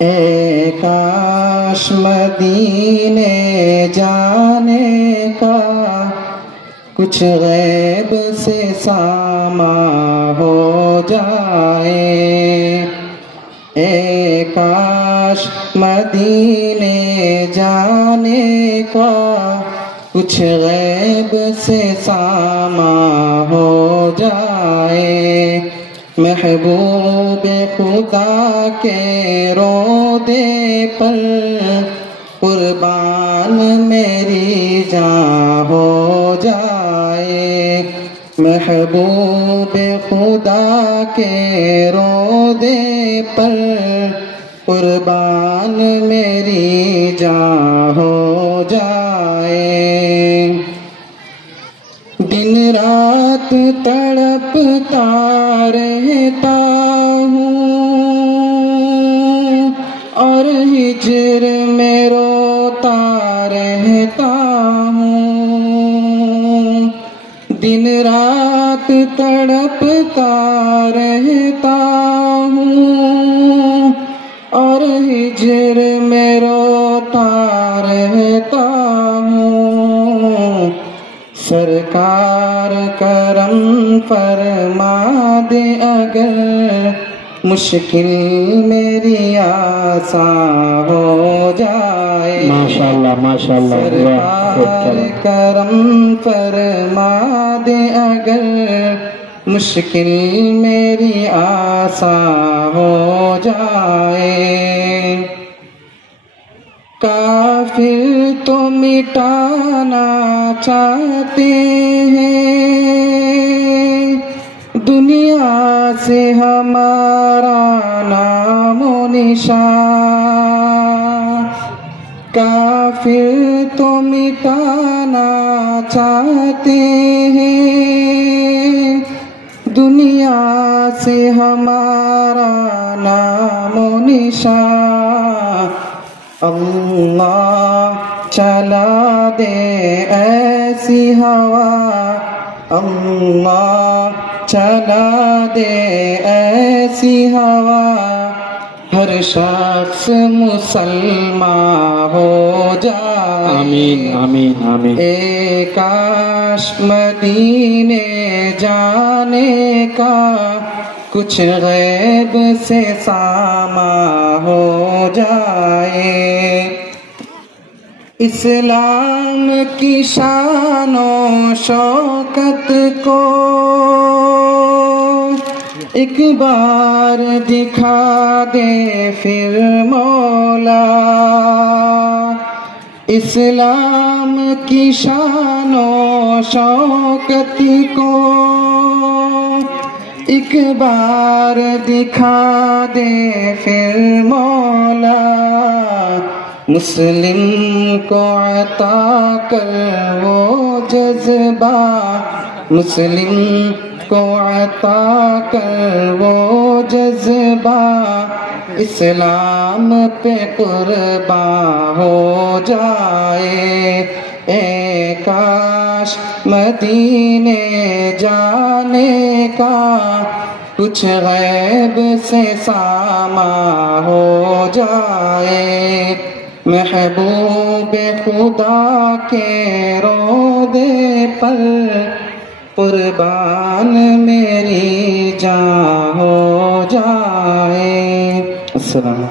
ए काश मदीने जाने का कुछ गैब से सामा हो जाए। ए काश मदीने जाने का कुछ गैब से सामा हो जाए। महबूब खुदा के रोदे पर कुर्बान मेरी जान हो जाए। महबूब खुदा के रोदे पर कुर्बान मेरी जान हो जाए। दिन रात तड़पता रहता हूँ और हिज्र में रोता रहता हूँ। दिन रात तड़पता रहता हूँ और हिज्र में रोता रहता हूँ। सरकार करम फरमा दे अगर मुश्किल मेरी आसान हो जाए। माशाअल्लाह माशाअल्लाह। सरकार करम फरमा दे अगर मुश्किल मेरी आसान हो जाए। काफिर तो मिटाना चाहते हैं दुनिया से हमारा नामो निशान। काफिर तो मिटाना चाहते हैं दुनिया से हमारा नामो निशान। अल्लाह चला दे ऐसी हवा, अल्लाह चला दे ऐसी हवा हर शख्स मुसलमान हो जाए। आमीन आमीन आमीन। ए काश मदीने जाने का कुछ गैब से सामा हो जाए। इस्लाम की शानो शौकत को एक बार दिखा दे फिर मौला। इस्लाम की शानो शौकत को एक बार दिखा दे फिर मौला। मुस्लिम को अता कर वो जज्बा, मुस्लिम को अता कर वो जज्बा इस्लाम पे कुर्बान हो जाए। ए काश मदीने जाने का कुछ गैब से सामा हो जाए। महबूब खुदा के रोदे पर कुर्बान मेरी जान हो जाए। अस्सलाम।